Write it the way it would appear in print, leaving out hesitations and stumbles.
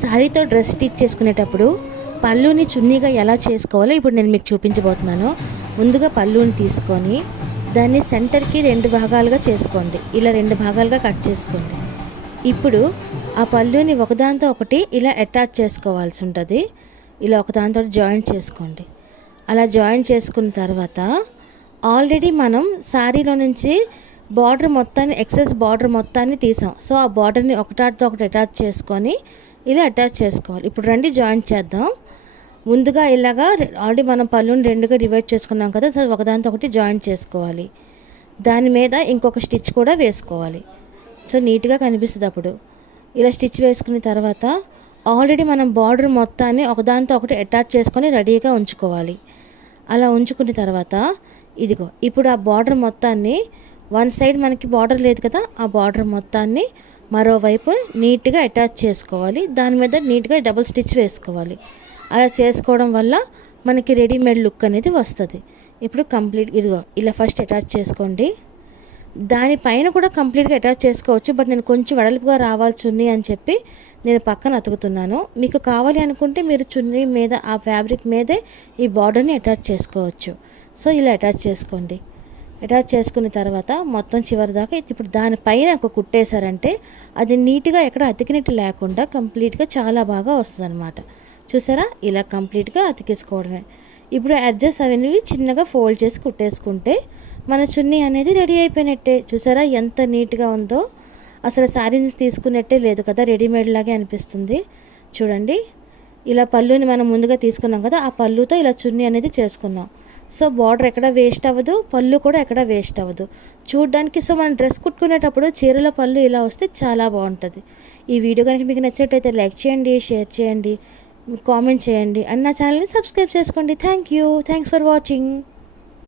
శారీతో dress stitch చేసుకునేటప్పుడు పళ్ళుని చున్నీగా ఎలా చేసుకోవాలో ఇప్పుడు నేను మీకు చూపించబోతున్నాను. ముందుగా పళ్ళుని తీసుకొని దాన్ని సెంటర్కి 2 భాగాలుగా చేసుకోండి. ఇలా 2 భాగాలుగా కట్ చేసుకోండి. ఇప్పుడు ఆ పళ్ళుని ఒకదాంతో ఒకటి ఇలా అటాచ్ చేసుకోవాల్సి ఉంటుంది. ఇలా ఒకదాంతో జాయింట్ చేసుకోండి. అలా జాయింట్ చేసుకున్న తర్వాత ఆల్రెడీ మనం శారీలో నుంచి బార్డర్ మొత్తాన్ని ఎక్సెస్ బార్డర్ మొత్తాన్ని తీసాం. సో ఆ బార్డర్ని ఒకటాటితో ఒకటి అటాచ్ చేసుకొని ఇలా అటాచ్ చేసుకోవాలి. ఇప్పుడు రండి జాయింట్ చేద్దాం. ముందుగా ఇలాగా ఆల్రెడీ మనం పళ్ళుని 2గా డివైడ్ చేసుకున్నాం కదా, సో ఒకదాంతో ఒకటి జాయింట్ చేసుకోవాలి. దాని మీద ఇంకొక స్టిచ్ కూడా వేసుకోవాలి. సో నీట్గా కనిపిస్తుంది. అప్పుడు ఇలా స్టిచ్ వేసుకున్న తర్వాత ఆల్రెడీ మనం బార్డర్ మొత్తాన్ని ఒకదాంతో ఒకటి అటాచ్ చేసుకొని రెడీగా ఉంచుకోవాలి. అలా ఉంచుకున్న తర్వాత ఇదిగో ఇప్పుడు ఆ బార్డర్ మొత్తాన్ని వన్ సైడ్ మనకి బార్డర్ లేదు కదా, ఆ బార్డర్ మొత్తాన్ని మరోవైపు నీట్గా అటాచ్ చేసుకోవాలి. దాని మీద నీట్గా డబుల్ స్టిచ్ వేసుకోవాలి. అలా చేసుకోవడం వల్ల మనకి రెడీమేడ్ లుక్ అనేది వస్తుంది. ఇప్పుడు కంప్లీట్ ఇదిగో ఇలా ఫస్ట్ అటాచ్ చేసుకోండి. దానిపైన కూడా కంప్లీట్గా అటాచ్ చేసుకోవచ్చు, బట్ నేను కొంచెం వెడల్పుగా రావాలి చున్నీ అని చెప్పి నేను పక్కన అతుకుతున్నాను. మీకు కావాలి అనుకుంటే మీరు చున్నీ మీద ఆ ఫ్యాబ్రిక్ మీదే ఈ బార్డర్ని అటాచ్ చేసుకోవచ్చు. సో ఇలా అటాచ్ చేసుకోండి. అటాచ్ చేసుకున్న తర్వాత మొత్తం చివరి దాకా ఇప్పుడు దానిపైన ఒక కుట్టేశారంటే అది నీట్గా ఎక్కడ అతికినట్టు లేకుండా కంప్లీట్గా చాలా బాగా వస్తుంది అనమాట. చూసారా, ఇలా కంప్లీట్గా అతికేసుకోవడమే. ఇప్పుడు అడ్జస్ట్ అవన్నీ చిన్నగా ఫోల్డ్ చేసి కుట్టేసుకుంటే మన చున్నీ అనేది రెడీ అయిపోయినట్టే. చూసారా ఎంత నీట్గా ఉందో, అసలు శారీని తీసుకున్నట్టే లేదు కదా, రెడీమేడ్ లాగే అనిపిస్తుంది. చూడండి, ఇలా పళ్ళుని మనం ముందుగా తీసుకున్నాం కదా, ఆ పళ్ళుతో ఇలా చున్నీ అనేది చేసుకున్నాం. సో బార్డర్ ఎక్కడ వేస్ట్ అవ్వదు, పళ్ళు కూడా ఎక్కడ వేస్ట్ అవ్వదు చూడడానికి. సో మనం డ్రెస్ కుట్టుకునేటప్పుడు చీరల పళ్ళు ఇలా వస్తే చాలా బాగుంటుంది. ఈ వీడియో కనుక మీకు నచ్చినట్టయితే లైక్ చేయండి, షేర్ చేయండి, కామెంట్ చేయండి అండ్ నా ఛానల్ని సబ్స్క్రైబ్ చేసుకోండి. Thanks for watching.